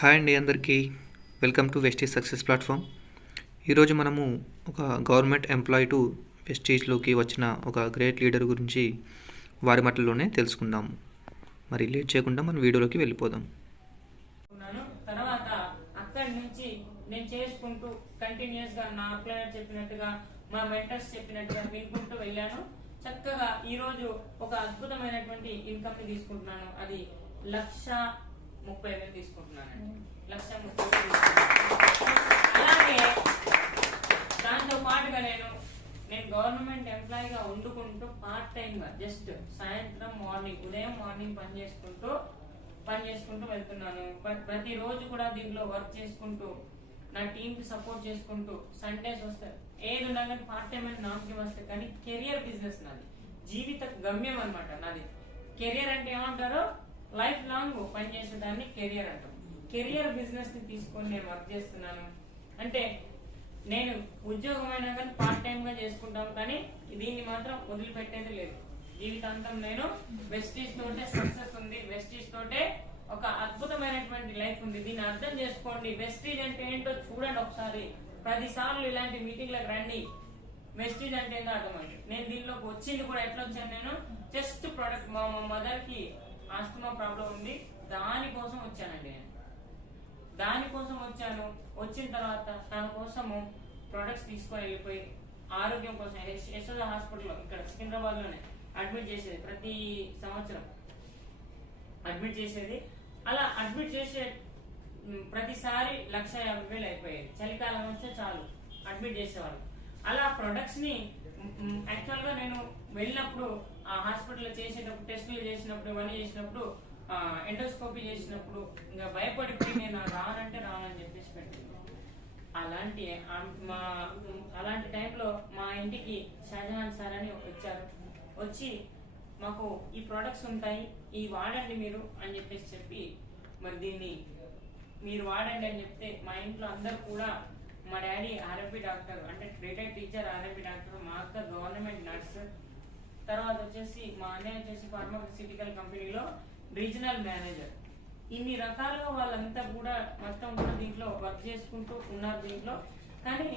Hi అండి అందరికీ. Welcome to Vestige success platform. ఈరోజు మనము ఒక గవర్నమెంట్ ఎంప్లాయీ టు వెస్టీజ్లోకి వచ్చిన ఒక గ్రేట్ లీడర్ గురించి వారి మాటల్లోనే తెలుసుకుందాము మరి లేట్ చేయకుండా మన వీడియోలోకి వెళ్ళిపోదాం. తర్వాత అక్కడి నుంచి నేను చేసుకుంటూ కంటిన్యూస్ నా అప్లైనర్ చెప్పినట్టుగా మా మెంటర్స్ చెప్పినట్టుగా వినుకుంటూ వెళ్ళాను. చక్కగా ఈ రోజు ఒక అద్భుతమైనటువంటి ఇన్కమ్ని తీసుకుంటున్నాను. అది లక్ష ముప్పై వేలు తీసుకుంటున్నాను లక్ష ముప్పై. అలాగే దాంతో పాటుగా నేను నేను గవర్నమెంట్ ఎంప్లాయీగా వండుకుంటూ పార్ట్ టైం గా జస్ట్ సాయంత్రం మార్నింగ్ ఉదయం మార్నింగ్ పని చేసుకుంటూ పని చేసుకుంటూ వెళ్తున్నాను. ప్ర- ప్రతి రోజు కూడా దీంట్లో వర్క్ చేసుకుంటూ నా టీం కి సపోర్ట్ చేసుకుంటూ సండేస్ వస్తాయి ఏది ఉన్నా కానీ పార్ట్ టైం అని నామకి వస్తాయి కానీ కెరియర్ బిజినెస్ నాది. జీవిత గమ్యం అన్నమాట నాది. కెరియర్ అంటే ఏమంటారో? లైఫ్ లాంగ్ పనిచేసే దాన్ని కెరియర్ అంటాం. కెరియర్ బిజినెస్ని తీసుకొని నేను వర్క్ చేస్తున్నాను. అంటే నేను ఉద్యోగం అయినా కానీ పార్ట్ టైం గా చేసుకుంటాం కానీ దీన్ని మాత్రం వదిలిపెట్టేది లేదు. జీవితాంతం నేను వెస్టీజ్ తోటే సక్సెస్ ఉంది. వెస్టీజ్ తోటే ఒక అద్భుతమైనటువంటి లైఫ్ ఉంది. దీన్ని అర్థం చేసుకోండి. వెస్టీజ్ అంటే ఏంటో చూడండి ఒకసారి. పది సార్లు ఇలాంటి మీటింగ్లకు రండి. వెస్టీజ్ అంటే ఏంటో అర్థమైంది. నేను దీనిలోకి వచ్చింది కూడా ఎట్లా వచ్చాను నేను? జస్ట్ ప్రొడక్ట్ మా మదర్కి ఆస్తమా ప్రాబ్లం ఉంది. దానికోసం వచ్చానండి నేను. దానికోసం వచ్చాను. వచ్చిన తర్వాత తన కోసము ప్రొడక్ట్స్ తీసుకొని వెళ్ళిపోయి ఆరోగ్యం కోసం యశ్- యశోద హాస్పిటల్లో ఇక్కడ సికింద్రాబాద్లోనే అడ్మిట్ చేసేది ప్రతి సంవత్సరం. అడ్మిట్ చేసేది. అలా అడ్మిట్ చేసే ప్రతిసారి లక్ష యాభై వేలు అయిపోయేది. చలికాలం వస్తే చాలు అడ్మిట్ చేసేవాళ్ళు. అలా ప్రొడక్ట్స్ని యాక్చువల్గా నేను వెళ్ళినప్పుడు ఆ హాస్పిటల్లో చేసేటప్పుడు టెస్టులు చేసినప్పుడు ఇవన్నీ చేసినప్పుడు ఎండోస్కోపీ చేసినప్పుడు ఇంకా భయపడిపోయి నేను రానంటే రానని చెప్పేసి పెట్టింది. అలాంటి మా అలాంటి టైంలో మా ఇంటికి షాజహాన్ సార్ అని వచ్చారు. వచ్చి మాకు ఈ ప్రొడక్ట్స్ ఉంటాయి ఈ వాడండి మీరు అని చెప్పేసి చెప్పి మరి దీన్ని మీరు వాడండి అని చెప్తే మా ఇంట్లో అందరు కూడా మా డాడీ ఆర్ఎంపీ డాక్టర్ అంటే రిటైర్డ్ టీచర్ ఆర్ఎంపీ డాక్టర్ మా అక్క గవర్నమెంట్ నర్స్ తర్వాత వచ్చేసి మా అన్నయ్య వచ్చేసి ఫార్మాసిటికల్ కంపెనీలో రీజనల్ మేనేజర్. ఇన్ని రకాలుగా వాళ్ళంతా కూడా మొత్తం కూడా దీంట్లో వర్క్ చేసుకుంటూ ఉన్నారు దీంట్లో. కానీ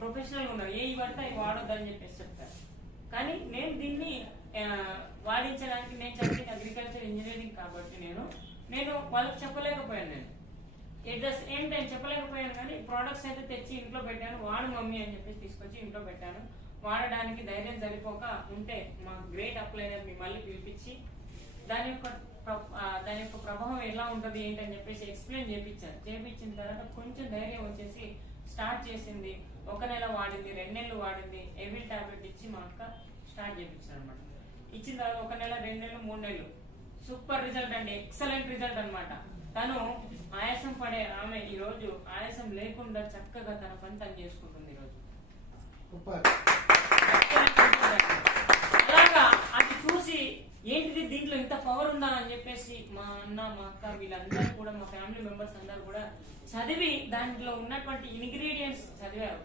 ప్రొఫెషనల్ ఉన్నారు. ఏ పడితే అవి వాడొద్దని చెప్పేసి చెప్తారు. కానీ నేను దీన్ని వాడించడానికి నేను చదివిన అగ్రికల్చర్ ఇంజనీరింగ్ కాబట్టి నేను నేను వాళ్ళకి చెప్పలేకపోయాను నేను. ఎట్ ద సేమ్ టైం చెప్పలేకపోయాను కానీ ప్రోడక్ట్స్ అయితే తెచ్చి ఇంట్లో పెట్టాను వాడు మమ్మీ అని చెప్పేసి తీసుకొచ్చి ఇంట్లో పెట్టాను. వాడడానికి ధైర్యం సరిపోక ఉంటే మా గ్రేట్ అప్లైనర్ మళ్ళీ పిలిపించి దాని యొక్క ప్ర- దాని యొక్క ప్రభావం ఎలా ఉంటుంది ఏంటని చెప్పేసి ఎక్స్ప్లెయిన్ చేయించారు చేపించిన తర్వాత కొంచెం ధైర్యం వచ్చేసి స్టార్ట్ చేసింది. ఒక నెల వాడింది రెండు నెలలు వాడింది ఎవిల్ టాబ్లెట్ ఇచ్చి మా అక్క స్టార్ట్ చేయించారు అనమాట ఇచ్చిన తర్వాత ఒక నెల రెండు నెలలు మూడు నెలలు. సూపర్ రిజల్ట్ అండి ఎక్సలెంట్ రిజల్ట్ అనమాట తను ఆయాసం పడే ఆమె ఈ రోజు ఆయాసం లేకుండా చక్కగా తన పని తను చేసుకుంటుంది. అలాగా అది చూసి ఏంటిది దీంట్లో ఇంత పవర్ ఉందా అని చెప్పేసి మా అన్న మా అక్క వీళ్ళందరూ కూడా మా ఫ్యామిలీ మెంబర్స్ అందరూ కూడా చదివి దాంట్లో ఉన్నటువంటి ఇంగ్రీడియంట్స్ చదివారు.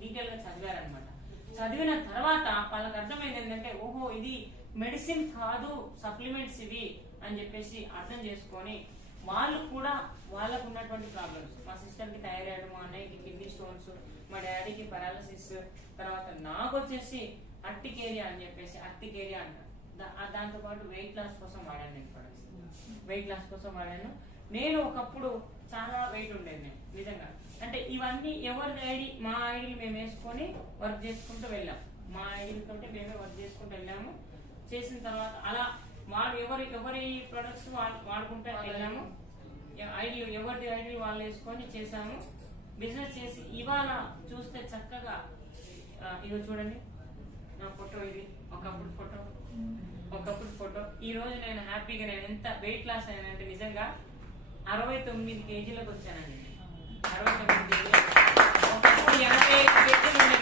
డీటెయిల్గా చదివారు అనమాట చదివిన తర్వాత వాళ్ళకి అర్థమైంది ఏంటంటే ఓహో ఇది మెడిసిన్ కాదు సప్లిమెంట్స్ ఇవి అని చెప్పేసి అర్థం చేసుకొని వాళ్ళు కూడా వాళ్ళకు ఉన్నటువంటి ప్రాబ్లమ్స్ మా సిస్టర్కి థైరాయిడ్ మా అన్నయ్యకి కిడ్నీ స్టోన్స్ మా డాడీకి పారాలసిస్ తర్వాత నాకు వచ్చేసి అట్టికేరియా అని చెప్పేసి అట్టికేరియా అంటారు దాంతో పాటు వెయిట్ లాస్ కోసం వాడాను నేను ప్రొడక్ట్స్ వెయిట్ లాస్ కోసం వాడాను. నేను ఒకప్పుడు చాలా వెయిట్ ఉండేది నేను నిజంగా. అంటే ఇవన్నీ ఎవరి ఐడి మా ఐడీలు మేము వేసుకొని వర్క్ చేసుకుంటూ వెళ్ళాం. మా ఐడీల తోటి మేమే వర్క్ చేసుకుంటూ వెళ్ళాము. చేసిన తర్వాత అలా వాడు ఎవరి ఎవరి ప్రొడక్ట్స్ వాడుకుంటూ వెళ్ళాము. ఐడి ఎవరిది ఐడి వాళ్ళు వేసుకొని చేసాము. బిజినెస్ చేసి ఇవాళ చూస్తే చక్కగా ఇదో చూడండి నా ఫోటో ఇది ఒకప్పుడు ఫోటో ఒకప్పుడు ఫోటో ఈ రోజు నేను హ్యాపీగా నేను ఎంత వెయిట్ లాస్ అయ్యానంటే నిజంగా అరవై తొమ్మిది కేజీలకు వచ్చానండి నేను. అరవై తొమ్మిది కేజీలకు ఒకప్పుడు ఎనభై ఐదు కేజీలు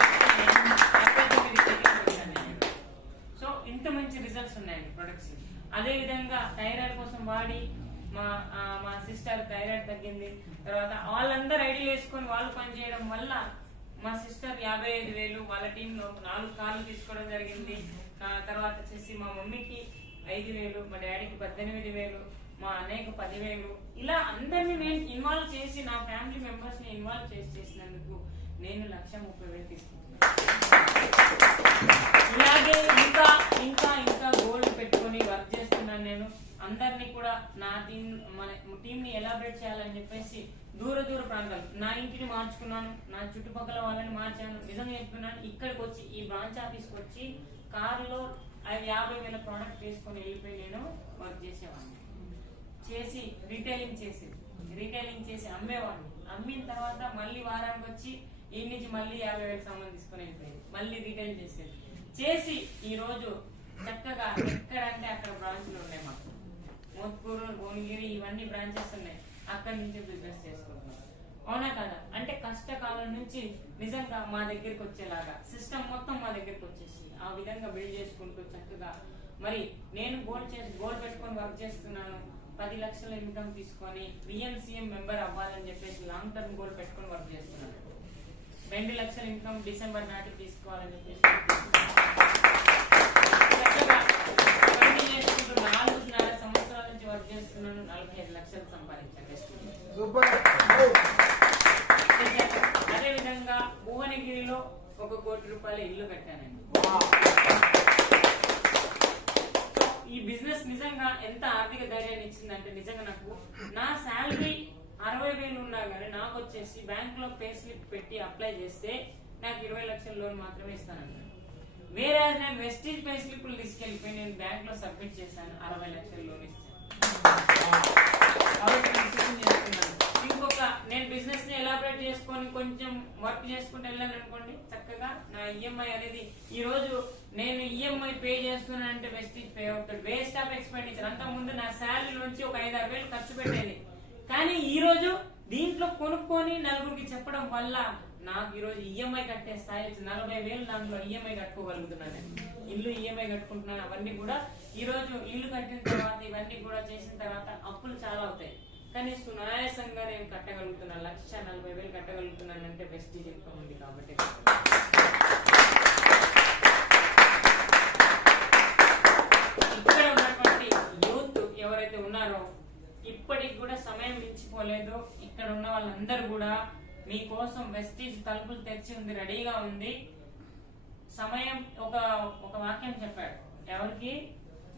తొమ్మిది కేజీలకు వచ్చాను నేను. సో ఇంత మంచి రిజల్ట్స్ ఉన్నాయండి ప్రొడక్ట్స్ అదే విధంగా థైరాయిడ్ కోసం వాడి మా మా సిస్టర్ థైరాయిడ్ తగ్గింది. తర్వాత వాళ్ళందరూ ఐడీలు వేసుకొని వాళ్ళు పని చేయడం వల్ల మా సిస్టర్ యాభై ఐదు వేలు వాళ్ళ టీంలో నాలుగు కార్లు తీసుకోవడం జరిగింది. తర్వాత వచ్చేసి మా మమ్మీకి ఐదు వేలు మా డాడీకి పద్దెనిమిది వేలు మా అన్నయ్యకు పదివేలు. ఇలా అందరినీ నేను ఇన్వాల్వ్ చేసి నా ఫ్యామిలీ మెంబర్స్ని ఇన్వాల్వ్ చేసి చేసినందుకు నేను లక్ష ముప్పై వేలు తీసుకున్నాను. ఇలాగే ఇంకా ఇంకా ఇంకా గోల్ పెట్టుకొని వర్క్ చేస్తున్నాను నేను అందరినీ కూడా నా టీం మన టీంని ఎలాబరేట్ చేయాలని చెప్పేసి దూర దూర ప్రాంతాలు. నా ఇంటిని మార్చుకున్నాను నా చుట్టుపక్కల వాళ్ళని మార్చాను నిజంగా చెప్తున్నాను ఇక్కడికి వచ్చి ఈ బ్రాంచ్ ఆఫీస్కి వచ్చి కారులో ఐదు యాభై వేల ప్రోడక్ట్ తీసుకొని వెళ్ళిపోయి నేను వర్క్ చేసేవాడిని. చేసి రీటైలింగ్ చేసేది. రీటైలింగ్ చేసి అమ్మేవాడిని. అమ్మిన తర్వాత మళ్ళీ వారానికి వచ్చి ఈ నుంచి మళ్ళీ యాభై వేల సామాన్ తీసుకొని వెళ్ళిపోయింది. మళ్ళీ రిటైల్ చేసేది. చేసి ఈ రోజు చక్కగా ఎక్కడంటే అక్కడ బ్రాంచ్లు ఉన్నాయి మాకు. మోత్కూరు భువనగిరి ఇవన్నీ బ్రాంచెస్ ఉన్నాయి. అక్కడి నుంచి బిజినెస్ చేసుకుంటున్నాం. అవునా కదా? అంటే కష్టకాలం నుంచి నిజంగా మా దగ్గరికి వచ్చేలాగా సిస్టమ్ మొత్తం మా దగ్గరికి వచ్చేసి ఆ విధంగా బిల్డ్ చేసుకుంటూ చక్కగా మరి నేను గోల్ చేసి గోల్ పెట్టుకొని వర్క్ చేస్తున్నాను. పది లక్షల ఇన్కమ్ తీసుకొని విఎంసీఎం మెంబర్ అవ్వాలని చెప్పేసి లాంగ్ టర్మ్ గోల్ పెట్టుకొని వర్క్ చేస్తున్నాను. రెండు లక్షల ఇన్కమ్ డిసెంబర్ నాటికి తీసుకోవాలని చెప్పేసి నాలుగున్నర సంవత్సరాల నుంచి నలభై ఐదు లక్షలు సంపాదించాను అదేవిధంగా భువనగిరిలో ఒక కోటి రూపాయల ఇల్లు కట్టానండి. ఈ బిజినెస్ నిజంగా ఎంత ఆర్థిక ధైర్యాన్ని ఇచ్చిందంటే నిజంగా నాకు నా శాలరీ అరవై వేలు ఉన్నా కానీ నాకు వచ్చేసి బ్యాంక్లో పే స్లిప్ పెట్టి అప్లై చేస్తే నాకు ఇరవై లక్షల లోన్ మాత్రమే ఇస్తానన్నారు వేరే నేను వెస్టీజ్ పే స్లిప్లు తీసుకెళ్ళిపోయి నేను బ్యాంక్లో సబ్మిట్ చేశాను అరవై లక్షల లోన్ ఇస్తాను ఇంకొక నేను బిజినెస్ని ఎలాబరేట్ చేసుకొని కొంచెం వర్క్ చేసుకుంటూ వెళ్ళాను అనుకోండి చక్కగా నా ఈఎంఐ అనేది ఈ రోజు నేను ఈఎంఐ పే చేస్తున్నానంటే వెస్టీజ్ పే అవుతుంది. వేస్ట్ ఆఫ్ ఎక్స్పెండిచర్ అంత ముందు నా శాలరీ నుంచి ఒక ఐదు ఆరు వేలు ఖర్చు పెట్టేది. కానీ ఈ రోజు దీంట్లో కొనుక్కొని నలుగురికి చెప్పడం వల్ల నాకు ఈరోజు ఈఎంఐ కట్టే స్థాయి వచ్చి నలభై వేలు దాంట్లో ఈఎంఐ కట్టుకోగలుగుతున్నాను. ఇల్లు ఈఎంఐ కట్టుకుంటున్నాను. అవన్నీ కూడా ఈరోజు ఇల్లు కట్టిన తర్వాత ఇవన్నీ కూడా చేసిన తర్వాత అప్పులు చాలా అవుతాయి. కానీ సునాయాసంగా నేను కట్టగలుగుతున్నాను. లక్ష నలభై వేలు కట్టగలుగుతున్నాను అంటే బెస్ట్ ఇన్కమ్ ఉంది కాబట్టి ఇక్కడ ఉన్నటువంటి యూత్ ఎవరైతే ఉన్నారో ఇప్పటికి కూడా సమయం మించిపోలేదు ఇక్కడ ఉన్న వాళ్ళందరూ కూడా కోసం వెస్టీజ్ తలుపులు తెరిచి ఉంది రెడీగా ఉంది. సమయం ఒక ఒక వాక్యం చెప్పాడు. ఎవరికి?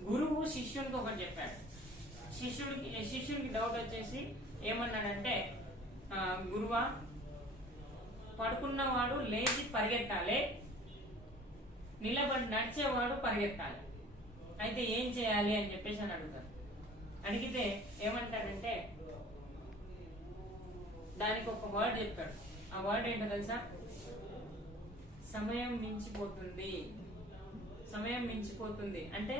గురువు శిష్యునికి ఒకటి చెప్పాడు. శిష్యుడికి శిష్యుడికి డౌట్ వచ్చేసి ఏమన్నాడంటే గురువా పడుకున్నవాడు లేచి పరిగెత్తాలి. నిలబడి నడిచేవాడు పరిగెత్తాలి. అయితే ఏం చేయాలి అని చెప్పేసి అని అడుగుతారు అడిగితే ఏమంటాడంటే దానికి ఒక వర్డ్ చెప్పాడు. ఆ వర్డ్ ఏంటో తెలుసా? సమయం మించిపోతుంది. సమయం మించిపోతుంది. అంటే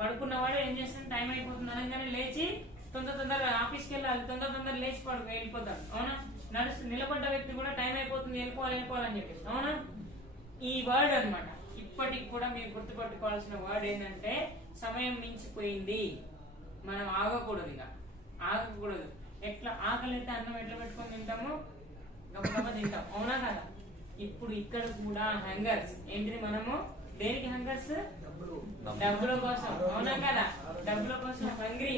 పడుకున్నవాడు ఏం చేస్తాడు? టైం అయిపోతుంది అనగానే లేచి తొందర తొందరగా ఆఫీస్కి వెళ్ళాలి. తొందర తొందర లేచి పడుకు వెళ్ళిపోతాడు అవునా? నడుస్తూ నిలబడ్డ వ్యక్తి కూడా టైం అయిపోతుంది. వెళ్ళిపోవాలి వెళ్ళిపోవాలని చెప్పేసి. అవునా? ఈ వర్డ్ అనమాట ఇప్పటికి కూడా మీరు గుర్తుపట్టుకోవాల్సిన వర్డ్ ఏంటంటే సమయం మించిపోయింది. మనం ఆగకూడదు ఇక. ఆగకూడదు. ఎట్లా? ఆకలి అయితే అన్నం ఎట్లా పెట్టుకొని తింటాం అవునా కదా ఇప్పుడు ఇక్కడ కూడా హంగర్స్ ఏంటిది మనము? దేనికి హంగర్స్ డబ్బుల. కోసం. అవునా కదా డబ్బుల కోసం హంగ్రీ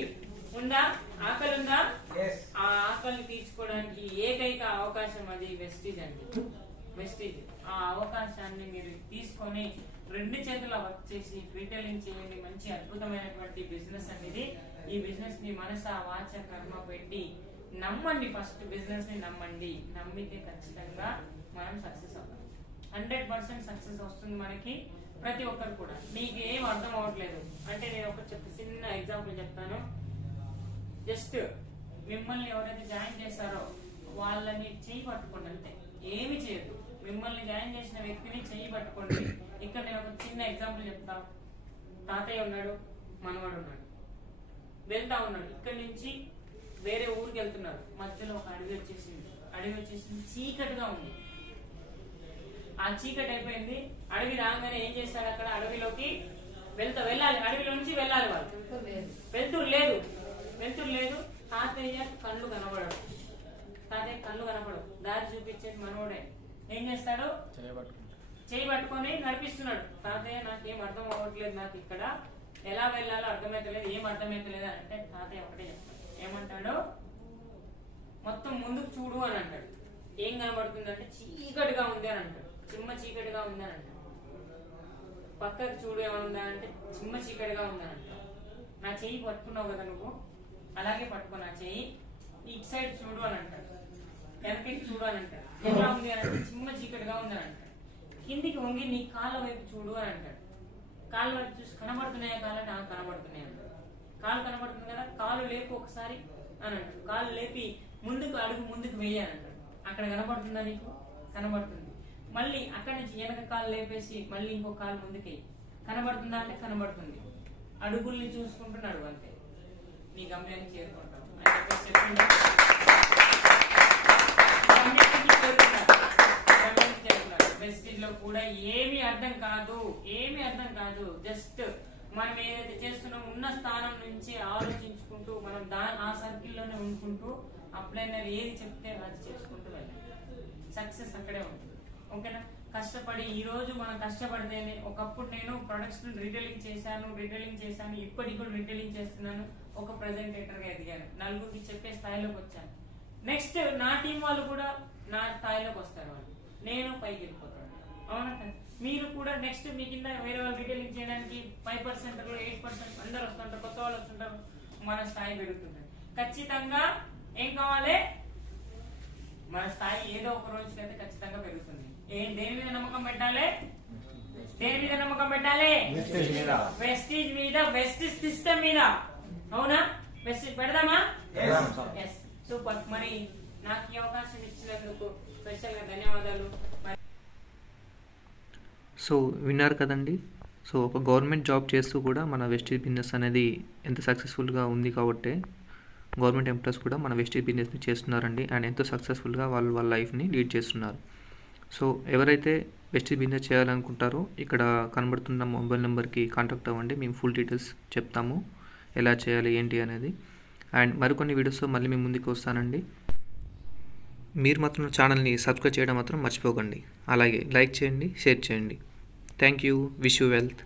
ఉందా? ఆకలి ఉందా ఆ ఆకలిని తీర్చుకోవడానికి ఏకైక అవకాశం అది వెస్టీజ్ అండి. వెస్టీజ్ ఆ అవకాశాన్ని మీరు తీసుకొని రెండు చేతుల వర్క్ చేసి రీటైలింగ్ చేయండి. మంచి అద్భుతమైనటువంటి బిజినెస్ అనేది ఈ బిజినెస్ని మనస వాచ కర్మ పెట్టి నమ్మండి ఫస్ట్ బిజినెస్ని నమ్మండి. నమ్మితే ఖచ్చితంగా మనం సక్సెస్ అవుతాం. హండ్రెడ్ పర్సెంట్ సక్సెస్ వస్తుంది మనకి ప్రతి ఒక్కరు కూడా. మీకు ఏం అర్థం అవ్వట్లేదు. అంటే నేను ఒక చెప్ చిన్న ఎగ్జాంపుల్ చెప్తాను. జస్ట్ మిమ్మల్ని ఎవరైతే జాయిన్ చేశారో వాళ్ళని చేయి పట్టుకోండి అంతే. ఏమి చేయదు మిమ్మల్ని జాయిన్ చేసిన వ్యక్తిని చేయి పట్టుకోండి. ఇక్కడ నేను ఒక చిన్న ఎగ్జాంపుల్ చెప్తా. తాతయ్య ఉన్నాడు మనవాడు ఉన్నాడు. వెళ్తా ఉన్నాడు. ఇక్కడ నుంచి వేరే ఊరికి వెళ్తున్నారు. మధ్యలో ఒక అడవి వచ్చేసింది. అడవి వచ్చేసింది. చీకటిగా ఉంది. ఆ చీకటి అయిపోయింది. అడవి రాగానే ఏం చేశాడు అక్కడ? అడవిలోకి వెళ్తా వెళ్ళాలి. అడవిలో నుంచి వెళ్ళాలి వాళ్ళు. వెళ్తురు లేదు. వెళ్తురు లేదు. తాతయ్య కళ్ళు కనబడడు తాతయ్య కళ్ళు కనబడవు. దారి చూపించేది మనోడే. ఏం చేస్తాడు? చేయి పట్టుకొని నడిపిస్తున్నాడు. తాతయ్య నాకేం అర్థం అవ్వట్లేదు నాకు ఇక్కడ. ఎలా వెళ్ళాలో అర్థమైతలేదు. ఏం అర్థమైతలేదు అంటే తాతయ్య ఒకటే చెప్తాడు. ఏమంటాడు? మొత్తం ముందుకు చూడు అని అంటాడు. ఏం కనబడుతుంది అంటే చీకటిగా ఉంది అని అంటాడు. చిమ్మ చీకటిగా ఉంది అని అంటాడు. పక్కకు చూడు ఏమన్నా అంటే చిమ్మ చీకటిగా ఉంది అని అంటాడు. నా చెయ్యి పట్టుకున్నావు కదా నువ్వు? అలాగే పట్టుకో నా చెయ్యి ఇటు సైడ్ చూడు అని అంటాడు. వెనక్కి చూడు అని అంటాడు. ఎలా ఉంది అని అంటే చిమ్మ చీకటిగా ఉంది అని అంటాడు. కిందికి వంగి నీ కాళ్ళ వైపు చూడు అని అంటాడు. కాళ్ళ వైపు చూసి కనబడుతున్నాయా కాళ్ళ? నాకు కనబడుతున్నాయి అంటాడు. కాలు కనబడుతుంది కదా కాలు లేపు ఒకసారి అని అంటాడు. కాలు లేపి ముందుకు అడుగు ముందుకు వెయ్యి అంటాడు. అక్కడ కనబడుతుందా నీకు? కనబడుతుంది. మళ్ళీ అక్కడి నుంచి వెనక కాలు లేపేసి మళ్ళీ ఇంకో కాలు ముందుకే కనబడుతుందా అంటే కనబడుతుంది. అడుగుల్ని చూసుకుంటున్నాడు అంతే. నీ గమ్యాన్ని చేరుకుంటాం అని లో కూడా ఏమీ అర్థం కాదు. ఏమీ అర్థం కాదు. జస్ట్ మనం ఏదైతే చేస్తున్నాం ఉన్న స్థానం నుంచి ఆలోచించుకుంటూ మనం దా ఆ సర్కిల్లోనే ఉండుకుంటూ అప్పుడైనా ఏది చెప్తే అది చేసుకుంటూ వెళ్ళాలి. సక్సెస్ అక్కడే ఉంటుంది. ఓకేనా? కష్టపడి ఈ రోజు మనం కష్టపడితేనే ఒకప్పుడు నేను ప్రొడక్ట్స్ రిటైలింగ్ చేశాను రిటైలింగ్ చేశాను ఇప్పటికి కూడా రిటైలింగ్ చేస్తున్నాను ఒక ప్రజెంటేటర్గా ఎదిగాను. నలుగురికి చెప్పే స్థాయిలోకి వచ్చాను. నెక్స్ట్ నా టీం వాళ్ళు కూడా నా స్థాయిలోకి వస్తారు వాళ్ళు. నేను పైకి వెళ్ళిపోతాను. అవునా కదా? మీరు కూడా నెక్స్ట్ మీ కింద వేరే వాళ్ళు రిటైలింగ్ చేయడానికి ఫైవ్ పర్సెంట్ ఎయిట్ పర్సెంట్ అందరు వస్తుంటారు కొత్త వాళ్ళు వస్తుంటారు మన స్థాయి పెరుగుతుంది. ఖచ్చితంగా ఏం కావాలి? మన స్థాయి ఏదో ఒక రోజుకైతే ఖచ్చితంగా పెరుగుతుంది. ఏం దేని మీద నమ్మకం పెట్టాలి? దేని మీద నమ్మకం పెట్టాలి. వెస్టీజ్ మీద. వెస్టీజ్ సిస్టమ్ మీద. అవునా? వెస్టీజ్ పెడదామా? సూపర్ మరి నాకు ఈ అవకాశం ఇచ్చినందుకు స్పెషల్గా ధన్యవాదాలు. సో విన్నారు కదండి. సో ఒక గవర్నమెంట్ జాబ్ చేస్తూ కూడా మన వెస్టీజ్ బిజినెస్ అనేది ఎంత సక్సెస్ఫుల్గా ఉంది కాబట్టి గవర్నమెంట్ ఎంప్లాయీస్ కూడా మన వెస్టీజ్ బిజినెస్ని చేస్తున్నారండి. అండ్ ఎంతో సక్సెస్ఫుల్గా వాళ్ళు వాళ్ళ లైఫ్ని లీడ్ చేస్తున్నారు. సో ఎవరైతే వెస్టీజ్ బిజినెస్ చేయాలనుకుంటారో ఇక్కడ కనబడుతున్న మొబైల్ నెంబర్కి కాంటాక్ట్ అవ్వండి. మేము ఫుల్ డీటెయిల్స్ చెప్తాము. ఎలా చేయాలి ఏంటి అనేది. అండ్ మరికొన్ని వీడియోస్తో మళ్ళీ మేము ముందుకు వస్తానండి. మీరు మాత్రం ఛానల్ని సబ్స్క్రైబ్ చేయడం మాత్రం మర్చిపోకండి. అలాగే లైక్ చేయండి షేర్ చేయండి. Thank you. Wish you wealth.